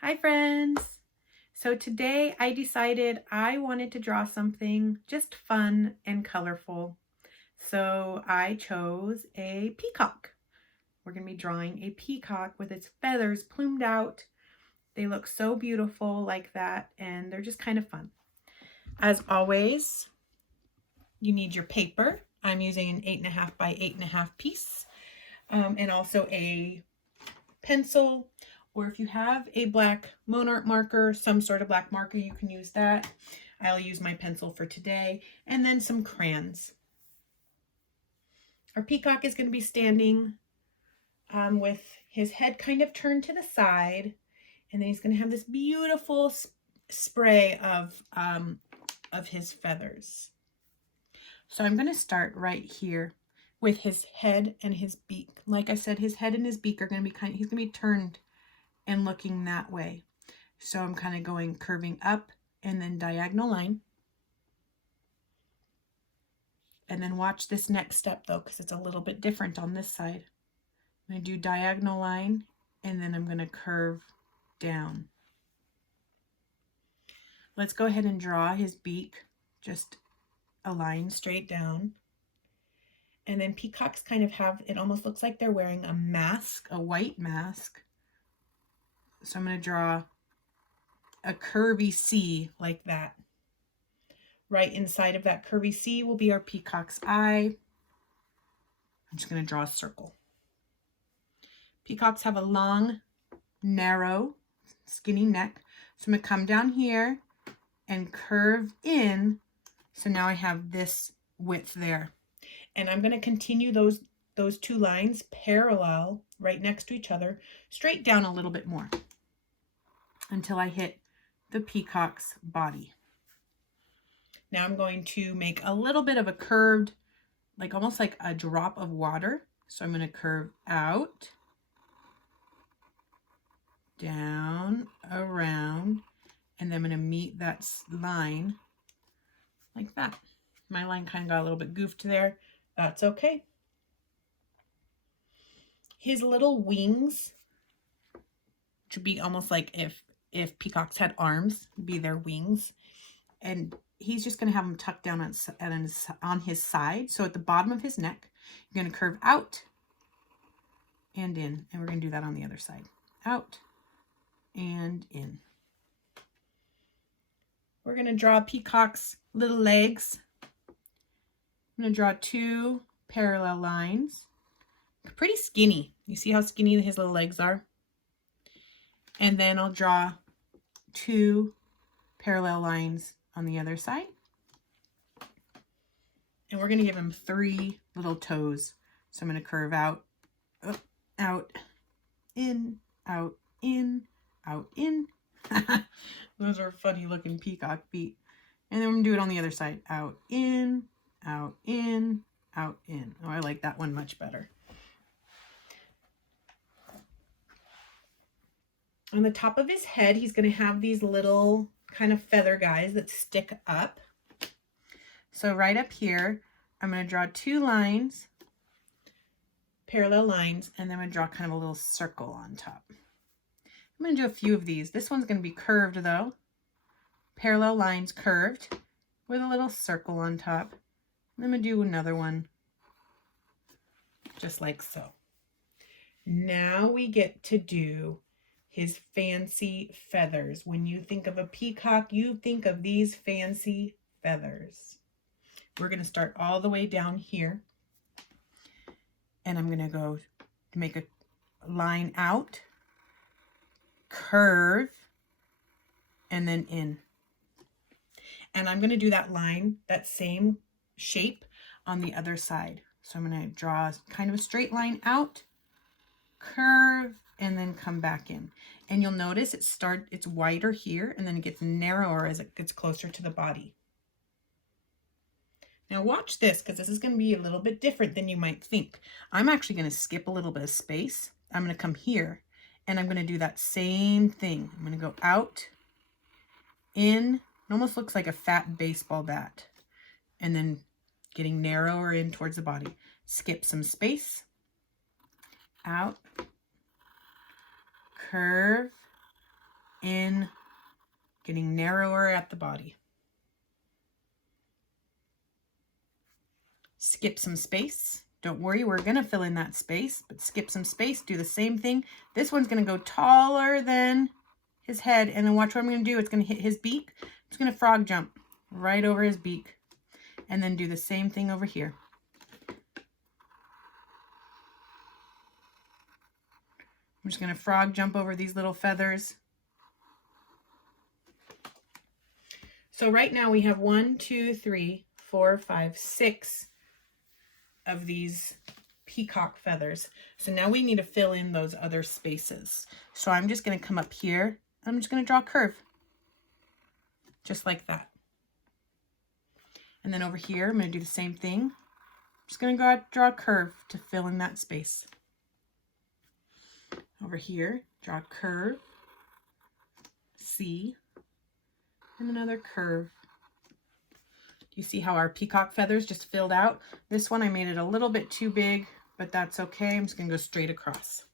Hi friends! So today I decided I wanted to draw something just fun and colorful. So I chose a peacock. We're going to be drawing a peacock with its feathers plumed out. They look so beautiful like that, and they're just kind of fun. As always, you need your paper. I'm using an 8.5 by 8.5 piece, and also a pencil, or if you have a black Monart marker, some sort of black marker, you can use that. I'll use my pencil for today, and then some crayons. Our peacock is going to be standing with his head kind of turned to the side, and then he's going to have this beautiful spray of his feathers. So I'm going to start right here with his head and his beak. Like I said, his head and his beak are going to be he's going to be turned and looking that way. So I'm kind of going curving up and then diagonal line. And then watch this next step though, because it's a little bit different on this side. I'm going to do diagonal line, and then I'm going to curve down. Let's go ahead and draw his beak, just a line straight down. And then peacocks kind of have, it almost looks like they're wearing a mask, a white mask. So I'm going to draw a curvy C like that. Right inside of that curvy C will be our peacock's eye. I'm just going to draw a circle. Peacocks have a long, narrow, skinny neck. So I'm going to come down here and curve in. So now I have this width there. And I'm going to continue those two lines parallel right next to each other, straight down a little bit more until I hit the peacock's body. Now I'm going to make a little bit of a curved, like almost like a drop of water. So I'm going to curve out, down, around, and then I'm going to meet that line like that. My line kind of got a little bit goofed there. That's okay. His little wings should be almost like if peacocks had arms, be their wings. And he's just going to have them tucked down on his side. So at the bottom of his neck, you're going to curve out and in. And we're going to do that on the other side. Out and in. We're going to draw peacock's little legs. I'm going to draw two parallel lines. Pretty skinny. You see how skinny his little legs are? And then I'll draw two parallel lines on the other side. And we're going to give him 3 little toes. So I'm going to curve out, up, out, in, out, in, out, in. Those are funny looking peacock feet. And then I'm going to do it on the other side. Out, in, out, in, out, in. Oh, I like that one much better. On the top of his head, he's going to have these little kind of feather guys that stick up. So right up here, I'm going to draw 2 lines, parallel lines, and then I'm going to draw kind of a little circle on top. I'm going to do a few of these. This one's going to be curved though. Parallel lines curved with a little circle on top. And I'm going to do another one just like so. Now we get to do his fancy feathers. When you think of a peacock, you think of these fancy feathers. We're going to start all the way down here. And I'm going to go to make a line out, curve, and then in. And I'm going to do that line, that same shape on the other side. So I'm going to draw kind of a straight line out, curve, and then come back in. And you'll notice it's wider here, and then it gets narrower as it gets closer to the body. Now watch this, because this is going to be a little bit different than you might think. I'm actually going to skip a little bit of space. I'm going to come here, and I'm going to do that same thing. I'm going to go out, in. It almost looks like a fat baseball bat. And then getting narrower in towards the body. Skip some space. Out. Curve. in, getting narrower at the body. Skip some space. Don't worry, we're going to fill in that space, but skip some space. Do the same thing. This one's going to go taller than his head, and then watch what I'm going to do. It's going to hit his beak. It's going to frog jump right over his beak, and then do the same thing over here. I'm just going to frog jump over these little feathers. So right now we have 1, 2, 3, 4, 5, 6 of these peacock feathers. So now we need to fill in those other spaces. So I'm just going to come up here. I'm just going to draw a curve. Just like that. And then over here, I'm going to do the same thing. I'm just going to draw a curve to fill in that space. Over here, draw a curve. C. And another curve. You see how our peacock feathers just filled out? This one I made it a little bit too big, but that's okay. I'm just going to go straight across.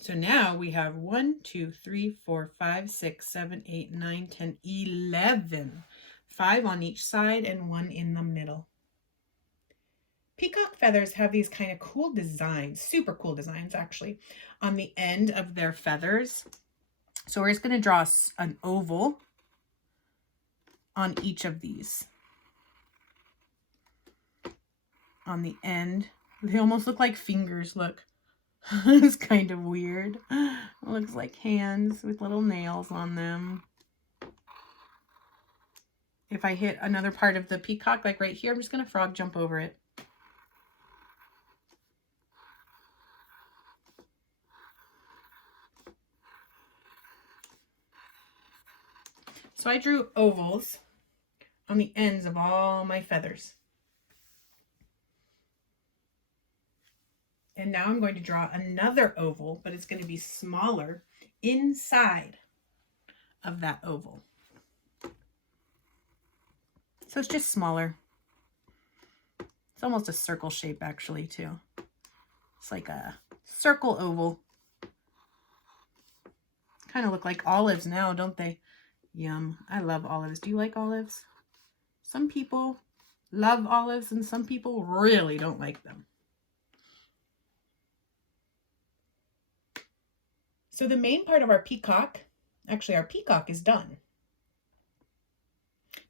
So now we have 1, 2, 3, 4, 5, 6, 7, 8, 9, 10, 11. 5 on each side and 1 in the middle. Peacock feathers have these kind of cool designs, super cool designs actually, on the end of their feathers. So we're just going to draw an oval on each of these. On the end. They almost look like fingers, look. It's kind of weird. It looks like hands with little nails on them. If I hit another part of the peacock, like right here, I'm just going to frog jump over it. So I drew ovals on the ends of all my feathers. And now I'm going to draw another oval, but it's going to be smaller inside of that oval. So it's just smaller. It's almost a circle shape actually too. It's like a circle oval. Kind of look like olives now, don't they? Yum. I love olives. Do you like olives? Some people love olives and some people really don't like them. So the main part of our peacock, actually our peacock is done.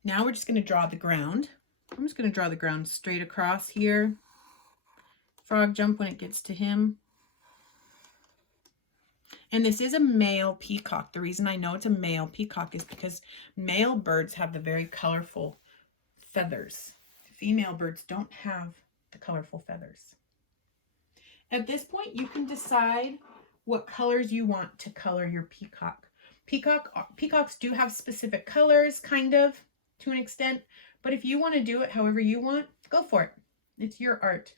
Now we're just going to draw the ground. I'm just going to draw the ground straight across here. Frog jump when it gets to him. And this is a male peacock. The reason I know it's a male peacock is because male birds have the very colorful feathers. Female birds don't have the colorful feathers. At this point, you can decide what colors you want to color your peacock. Peacocks do have specific colors, kind of, to an extent. But if you want to do it however you want, go for it. It's your art.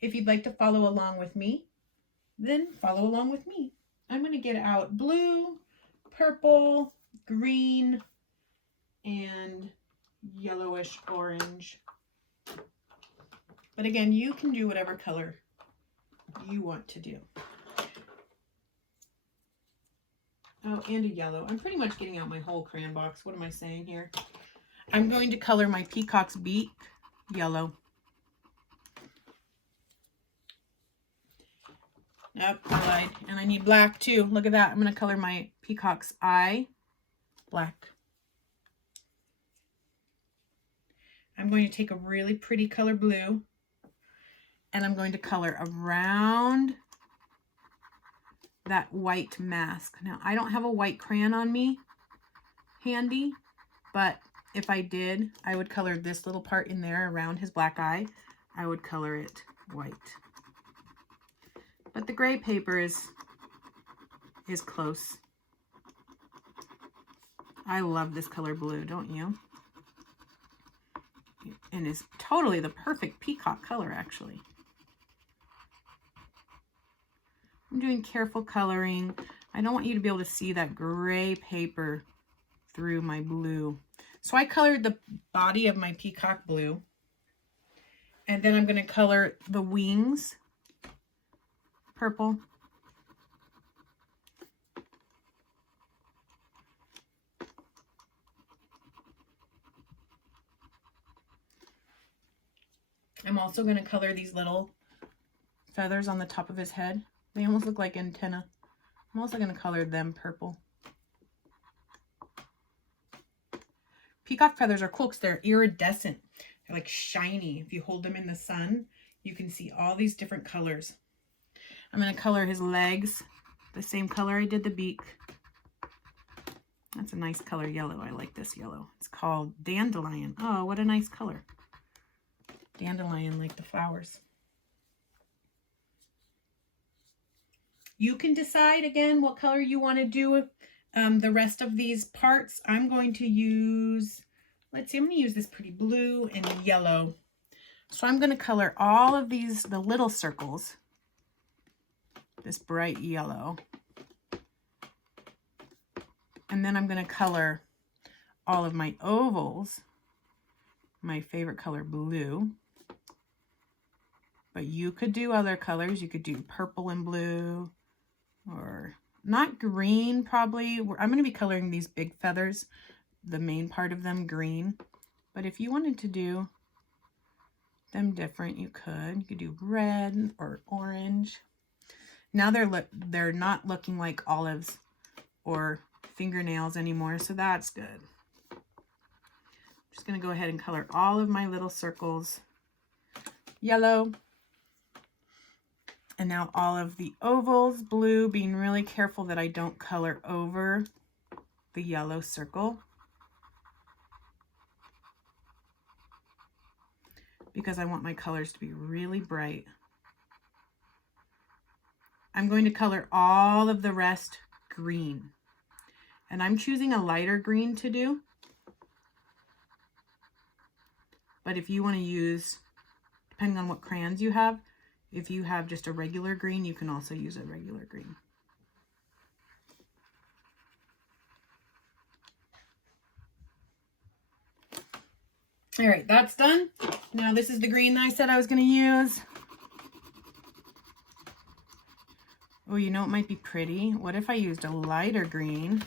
If you'd like to follow along with me, then follow along with me. I'm going to get out blue, purple, green, and yellowish orange. But again, you can do whatever color you want to do. Oh, and a yellow. I'm pretty much getting out my whole crayon box. What am I saying here? I'm going to color my peacock's beak yellow. Yep, I lied. And I need black too. Look at that. I'm going to color my peacock's eye black. I'm going to take a really pretty color blue and I'm going to color around that white mask. Now, I don't have a white crayon on me handy, but if I did, I would color this little part in there around his black eye. I would color it white. But the gray paper is close. I love this color blue, don't you? And it's totally the perfect peacock color, actually. I'm doing careful coloring. I don't want you to be able to see that gray paper through my blue. So I colored the body of my peacock blue. And then I'm going to color the wings purple. I'm also going to color these little feathers on the top of his head. They almost look like antenna. I'm also going to color them purple. Peacock feathers are cool because they're iridescent. They're like shiny. If you hold them in the sun, you can see all these different colors. I'm going to color his legs the same color I did the beak. That's a nice color, yellow. I like this yellow. It's called dandelion. Oh, what a nice color. Dandelion, like the flowers. You can decide again what color you want to do the rest of these parts. I'm going to use, let's see, I'm going to use this pretty blue and yellow. So I'm going to color all of these, the little circles, this bright yellow. And then I'm going to color all of my ovals, my favorite color, blue. But you could do other colors. You could do purple and blue, or not green probably. I'm going to be coloring these big feathers, the main part of them, green. But if you wanted to do them different, you could. You could do red or orange. Now they're not looking like olives or fingernails anymore, so that's good. I'm just going to go ahead and color all of my little circles yellow. And now all of the ovals blue, being really careful that I don't color over the yellow circle, because I want my colors to be really bright. I'm going to color all of the rest green. And I'm choosing a lighter green to do. But if you want to use, depending on what crayons you have, if you have just a regular green, you can also use a regular green. All right, that's done. Now this is the green that I said I was going to use. Oh, you know, it might be pretty. What if I used a lighter green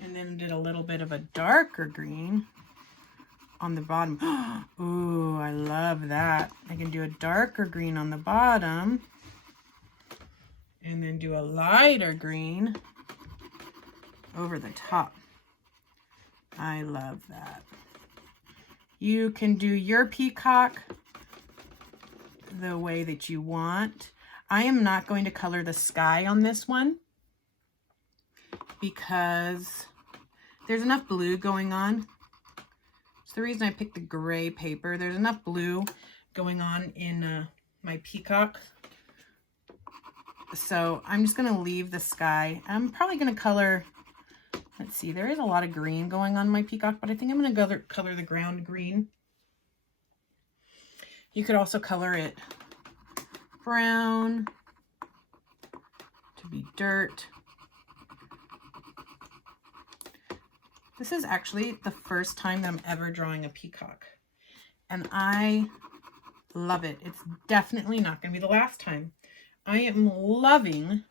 and then did a little bit of a darker green on the bottom? Ooh, I love that. I can do a darker green on the bottom and then do a lighter green over the top. I love that. You can do your peacock the way that you want. I am not going to color the sky on this one because there's enough blue going on. It's the reason I picked the gray paper. There's enough blue going on in my peacock. So I'm just going to leave the sky. I'm probably going to color, let's see, there is a lot of green going on my peacock, but I think I'm going to color the ground green. You could also color it brown to be dirt. This is actually the first time that I'm ever drawing a peacock, and I love it. It's definitely not going to be the last time. I am loving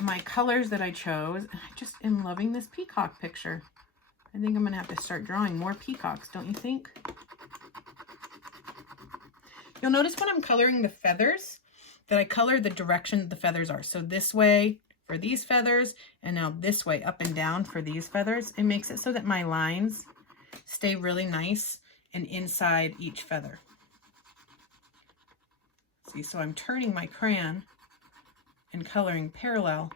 my colors that I chose. I just am loving this peacock picture. I think I'm going to have to start drawing more peacocks, don't you think? You'll notice when I'm coloring the feathers that I color the direction the feathers are. So this way for these feathers, and now this way up and down for these feathers. It makes it so that my lines stay really nice and inside each feather. See, so I'm turning my crayon and coloring parallel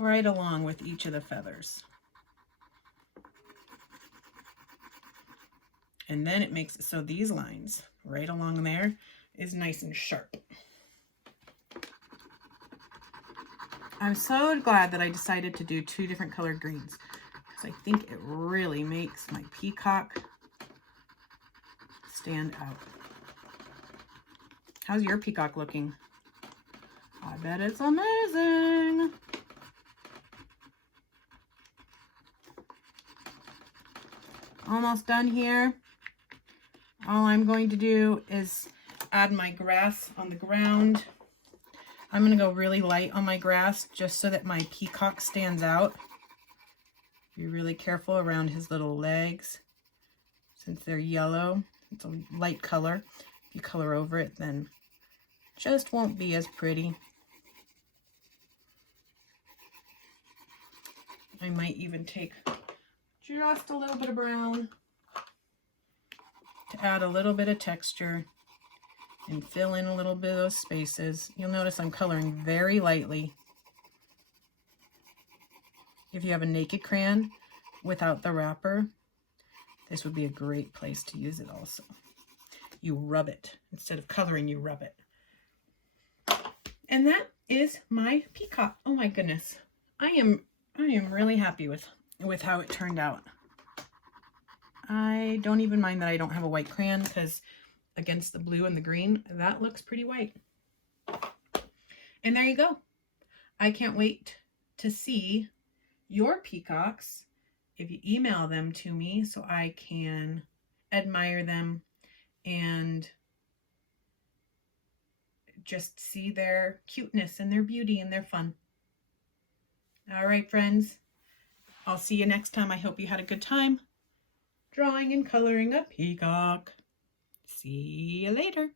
right along with each of the feathers. And then it makes it so these lines right along there is nice and sharp. I'm so glad that I decided to do two different colored greens, because I think it really makes my peacock stand out. How's your peacock looking? I bet it's amazing. Almost done here. All I'm going to do is add my grass on the ground. I'm going to go really light on my grass just so that my peacock stands out. Be really careful around his little legs since they're yellow. It's a light color. If you color over it, then just won't be as pretty. I might even take just a little bit of brown to add a little bit of texture and fill in a little bit of those spaces. You'll notice I'm coloring very lightly. If you have a naked crayon without the wrapper, this would be a great place to use it also. You rub it. Instead of coloring, you rub it. And that is my peacock. Oh my goodness. I am really happy with how it turned out. I don't even mind that I don't have a white crayon, because against the blue and the green, that looks pretty white. And there you go. I can't wait to see your peacocks if you email them to me so I can admire them and just see their cuteness and their beauty and their fun. All right, friends. I'll see you next time. I hope you had a good time drawing and coloring a peacock. See you later.